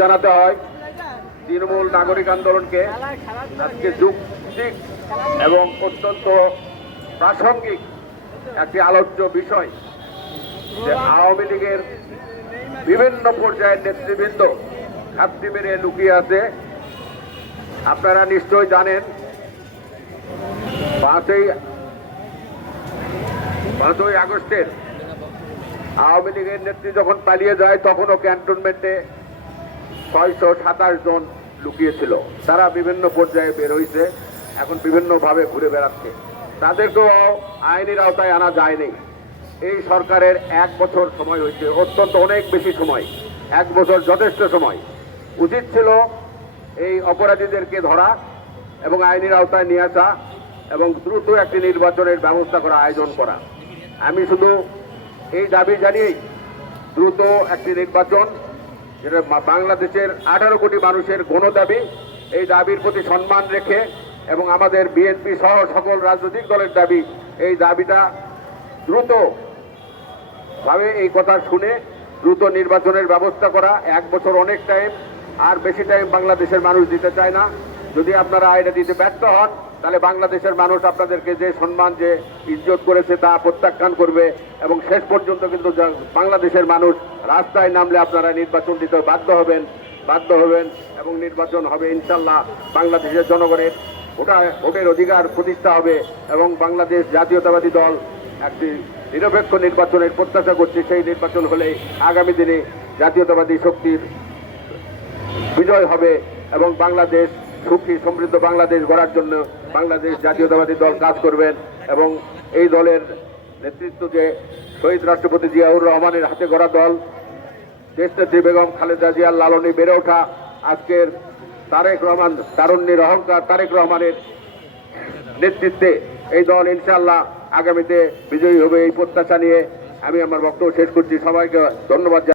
জানাতে হয় তৃণমূল নাগরিক আন্দোলনকে আজকে যুক্তিক এবং অত্যন্ত প্রাসঙ্গিক একটি আলোচ্য বিষয় যে আওয়ামী লীগের বিভিন্ন পর্যায়ের নেতৃবৃন্দ ঘাপটি মেরে লুকিয়ে আছে। আপনারা নিশ্চয় জানেন 5ই আগস্টের আওয়ামী লীগের নেত্রী যখন পালিয়ে যায় তখনও ক্যান্টনমেন্টে 627 জন লুকিয়েছিল। তারা বিভিন্ন পর্যায়ে বের হয়েছে, এখন বিভিন্নভাবে ঘুরে বেড়াচ্ছে। তাদেরকেও আইনের আওতায় আনা যায়নি। এই সরকারের 1 বছর সময় হয়েছে, অত্যন্ত অনেক বেশি সময়। 1 বছর যথেষ্ট সময়। উচিত ছিল এই অপরাধীদেরকে ধরা এবং আইনের আওতায় নিয়ে আসা এবং দ্রুত একটি নির্বাচনের ব্যবস্থা করা, আয়োজন করা। আমি শুধু এই দাবি জানিয়েই দ্রুত একটি নির্বাচন, যেটা বাংলাদেশের 18 কোটি মানুষের গণদাবি, এই দাবির প্রতি সম্মান রেখে এবং আমাদের বিএনপি সহ সকল রাজনৈতিক দলের দাবি, এই দাবিটা দ্রুত ভাবে এই কথা শুনে দ্রুত নির্বাচনের ব্যবস্থা করা। 1 বছর অনেক টাইম, আর বেশি টাইম বাংলাদেশের মানুষ দিতে চায় না। যদি আপনারা এটা দিতে ব্যর্থ হন তাহলে বাংলাদেশের মানুষ আপনাদেরকে যে সম্মান, যে ইজ্জত করেছে তা প্রত্যাখ্যান করবে এবং শেষ পর্যন্ত কিন্তু বাংলাদেশের মানুষ রাস্তায় নামলে আপনারা নির্বাচন দিতে বাধ্য হবেন এবং নির্বাচন হবে ইনশাল্লাহ। বাংলাদেশের জনগণের ভোটের অধিকার প্রতিষ্ঠা হবে এবং বাংলাদেশ জাতীয়তাবাদী দল একটি নিরপেক্ষ নির্বাচনের প্রত্যাশা করছে। সেই নির্বাচন হলে আগামী দিনে জাতীয়তাবাদী শক্তির বিজয় হবে এবং বাংলাদেশ সুখী সমৃদ্ধ বাংলাদেশ গড়ার জন্য বাংলাদেশ জাতীয়তাবাদী দল কাজ করবেন। এবং এই দলের নেতৃত্ব যে শহীদ রাষ্ট্রপতি জিয়াউর রহমানের হাতে গড়া দল, দেশনেত্রী বেগম খালেদা জিয়ার লালনে বেড়ে ওঠা, আজকের তারেক রহমান, তারুণ্যের অহংকার তারেক রহমানের নেতৃত্বে এই দল ইনশাআল্লাহ আগামীতে বিজয়ী হবে, এই প্রত্যাশা নিয়ে আমি আমার বক্তব্য শেষ করছি। সবাইকে ধন্যবাদ।